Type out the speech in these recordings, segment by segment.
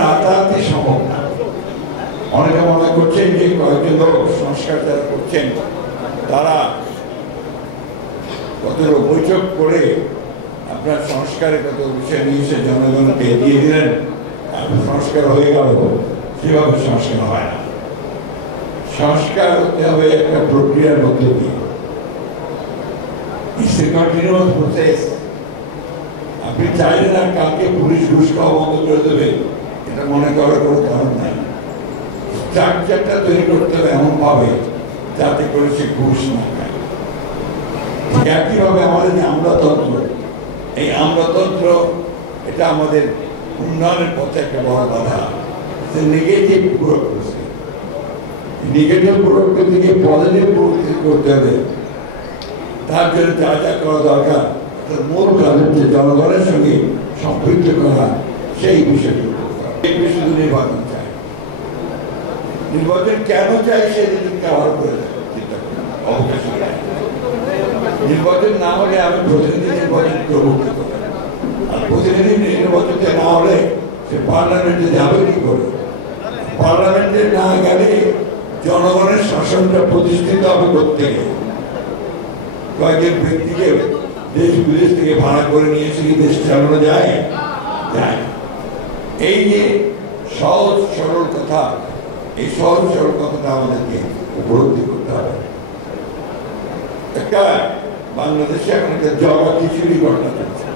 রাতারাতি সম্ভব না। অনেকে মনে করছেন যে কয়েকজন লোক সংস্কার যারা করছেন তারা কত বৈঠক করে আপনার সংস্কারের কত বিষয় নিয়ে এসে জনগণকে দিয়ে দিলেন, সংস্কার হয়ে গেল। সেভাবে সংস্কার হয় না। সংস্কার হতে হবে একটা প্রক্রিয়ার মধ্যে দিয়ে। Continuous process. আপনি চাইলেন আর কালকে পুলিশ ঘুষ খাওয়া বন্ধ করে দেবে, এটা মনে করার কোনো কারণ নাই। স্ট্রাকচারটা তৈরি করতে হবে এমন ভাবে যাতে করে সে ঘুষ না খায়। একইভাবে আমাদের যে আমলাতন্ত্র, এই আমলাতন্ত্র এটা আমাদের উন্নয়নের পথে একটা বড় বাধা। নেগেটিভ ব্যুরোক্রেসি, নেগেটিভ ব্যুরোক্রেসি থেকে পজিটিভ ব্যুরোক্রেসি করতে হবে। তার জন্য যা যা করা দরকার তার মূল কাজ হচ্ছে জনগণের সঙ্গে সম্পৃক্ত করা, সেই বিষয়টি এই বিষয়ে নির্বাচন চাই। নির্বাচন কেন চাই সেই জিনিসকে আবার করে চিন্তা করি। অবকাশ নির্বাচন না হলে আমি প্রতিনিধি নির্বাচন করবো কি করে? আর প্রতিনিধি নির্বাচনে না হলে সে পার্লামেন্টে যাবে কি করে? পার্লামেন্টে না গেলে জনগণের শাসনটা প্রতিষ্ঠিত হবে করতে গেলে কয়েকজন ব্যক্তিকে দেশ বিদেশ থেকে ভাড়া করে নিয়ে এসে কি দেশ চালানো যায়? যায়। এই যে সহজ সরল কথা, এই সহজ সরল কথাটা আমাদেরকে উপলব্ধি করতে হবে। একটা বাংলাদেশে এখন একটা জগা খিচুড়ি ঘটনা চলছে।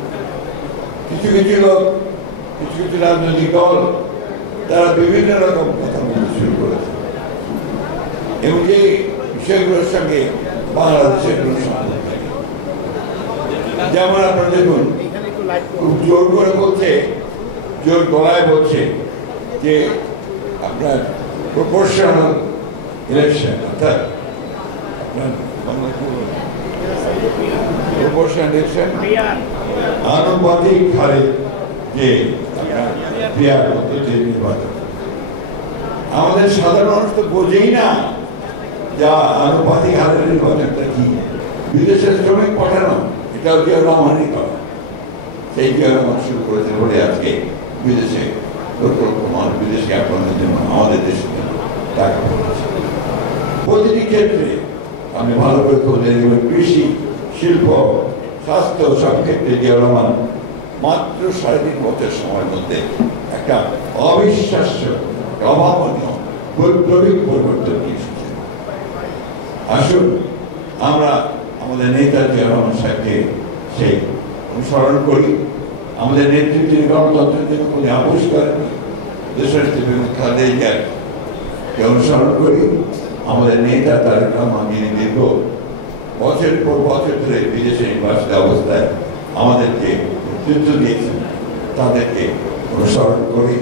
কিছু কিছু লোক, কিছু কিছু রাজনৈতিক দল তারা বিভিন্ন রকম কথা বলতে শুরু করেছে এবং এই বিষয়গুলোর সঙ্গে বাংলাদেশের কোনো সম্পর্ক নেই। যেমন আপনারা দেখুন, খুব জোর করে বলছে, জোর গলায় বলছে যে আপনার প্রপোর্শনাল ইলেকশন, অর্থাৎ আপনার প্রপোর্শনাল ইলেকশন আনুপাতিক হারে যে ক্রিয়া পদ্ধতি নির্বাচন। আমাদের সাধারণ মানুষ তো বোঝেই না যা আনুপাতিক হারের নির্বাচনটা কি। বিদেশের শ্রমিক পাঠানো, এটাও জিয়া রহমানই করা। সেই জিয়া রহমান শুরু করেছেন বলে আজকে বিদেশে লক্ষ লক্ষ মানুষ বিদেশ জ্ঞাপনের জন্য আমাদের দেশের জন্য টাকা পড়েছে। প্রতিটি ক্ষেত্রে আমি ভালো করে বলতে কৃষি, শিল্প, স্বাস্থ্য সব ক্ষেত্রে জিয়া রহমান মাত্র 3.5 বছর সময়ের মধ্যে একটা অবিশ্বাস্য, অভাবনীয় বৈপ্লবিক পরিবর্তন নিয়ে এসেছে। আসুন আমরা আমাদের নেতা জিয়া রহমান সাহেবকে সেই অনুসরণ করি। আমাদের নেতৃত্বের গণতন্ত্রের জন্য কোনো আপোষ করেনি, দেশের খালেদাকে অনুসরণ করি। আমাদের নেতা তারেক রহমান যিনি দীর্ঘ বছরের পর বছর ধরে বিদেশে নির্বাসিত অবস্থায় আমাদেরকে নেতৃত্ব দিয়েছেন, তাদেরকে অনুসরণ করি।